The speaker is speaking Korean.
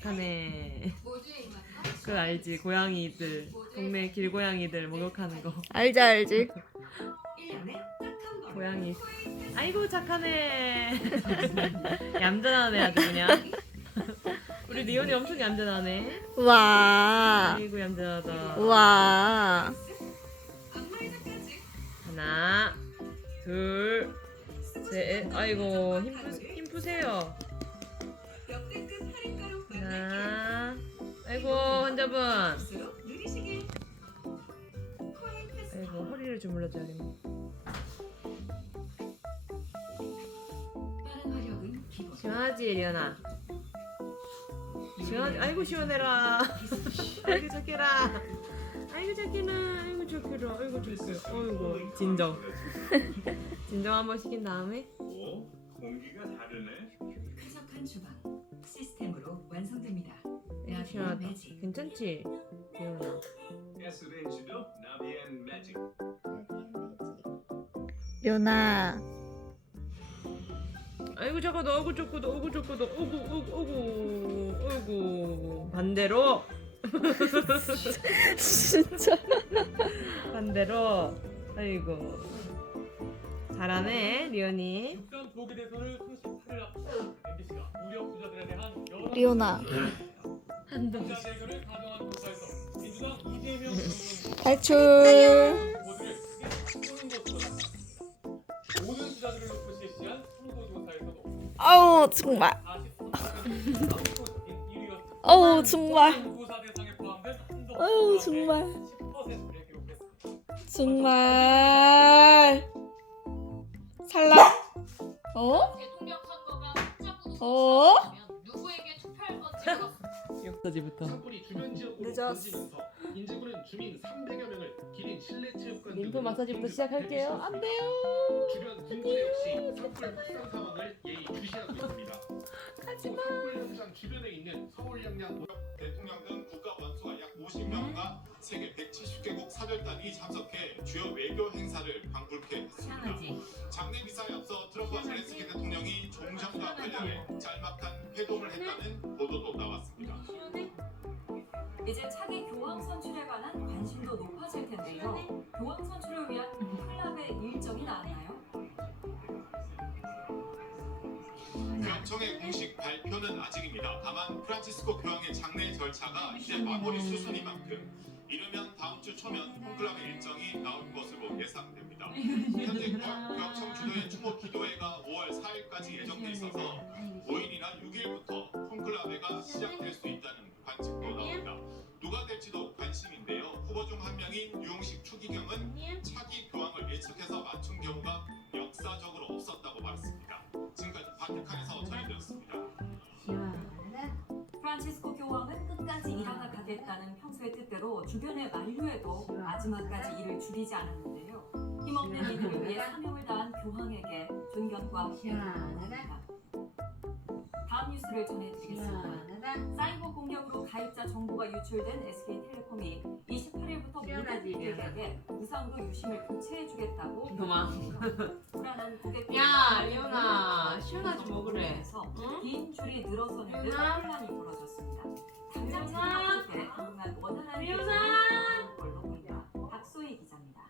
착하네. 그거 알지? 고양이들 동네 길고양이들 목욕하는 거. 알지 알지. 고양이. 아이고 착하네. 얌전하네 아주 그냥. 우리 리온이 엄청 얌전하네. 와. 아이고 얌전하다. 와. 하나, 둘, 셋. 아이고 힘, 푸, 힘 푸세요. 하나. 아이고 환자분. 아이고 허리를 주물러줘야겠네. 시원하지 리연아. 시원하지. 아이고 시원해라. 아이고 착해라. 아이고 착해라. 아이고 착해라. 아이고 착해. 아이고 진정. 진정 한번 시킨 다음에 오, 공기가 다르네. 쾌적한 주방 시스템으로 완성됩니다. 아이고 시원하다. 괜찮지? 리연아. 가스레인지도 나비앤 매직. 료나. 아이고 잠깐만 아이고 잠깐만 아이고 잠깐만 어구 어구 어구 어구 반대로 진짜. 반대로 아이고 잘하네 리언이 국산 독일 대선을 38일 앞둔 MBC가 무력 주자들에 대한 여러 리오나. 한동 대결을 가정한 조사에서 민주당 이재명 의원 탈출. 후보들을 크게 쏘는 것보다 모든 주자들을 놓고 실시한 선거조사에서도 아우 정말. 43% 압도적인 1위였습니다. 어우 정말. 조사 대상에 포함된 한동 아유, 지역의 정말. 10%를 기록했습니다. 정말. 살라. 어? 대통령 선거가 어? 누구에게 투표할 건지. 역사지부터 산불이 주변 지역으로 늦었어. 번지면서 인제군은 주민 300여 명을 기린 실내 체육관 림프 등으로 마사지부터 긴급 시작할게요 대피시켰습니다. 안 돼요 주변 군부대 역시 산불 확산 상황을 예의 주시하고 있습니다. 가지마 산불 현장 주변에 있는 서울 양양 대통령 등 국가 원수가 약 50명과 세계 170개국 사절단이 참석해 주요 외교 행사를 방불케 했습니다. 장례 미사에 앞서 트럼프와 zel렌스키 대통령이 종전과 관련해 짤막한 회동을 했다는 교황청의 공식 발표는 아직입니다. 다만 프란치스코 교황의 장례 절차가 이제 마무리 수순이만큼 이르면 다음 주 초면 콘클라베 일정이 나올 것으로 예상됩니다. 현재 교황- 교황청 주도의 추모 기도회가 5월 4일까지 예정돼 있어서 5일이나 6일부터 콘클라베가 시작될 수 있다는 관측도 나옵니다. 누가 될지도 관심인데요. 후보 중 한 명인 유흥식 추기경은 주변의 만류에도 마지막까지 일을 줄이지 않았는데요. 힘없는 이들을 위해 사명을 다한 교황에게 존경과 애정을 다음 뉴스를 전해드리겠습니다. 사이버 공격으로 가입자 정보가 유출된 SK텔레콤이 28일부터 모든 고객에게 무상으로 유심을 교체해주겠다고 그만. 불안한 고객들 야, 시원하지 뭐 그래? 그래서 응? 긴 줄이 늘어서는 듯? 혼란이 벌어졌습니다. 당장 리온 그동안 원활한 미우사! 걸로 보입니다. 박소희 기자입니다.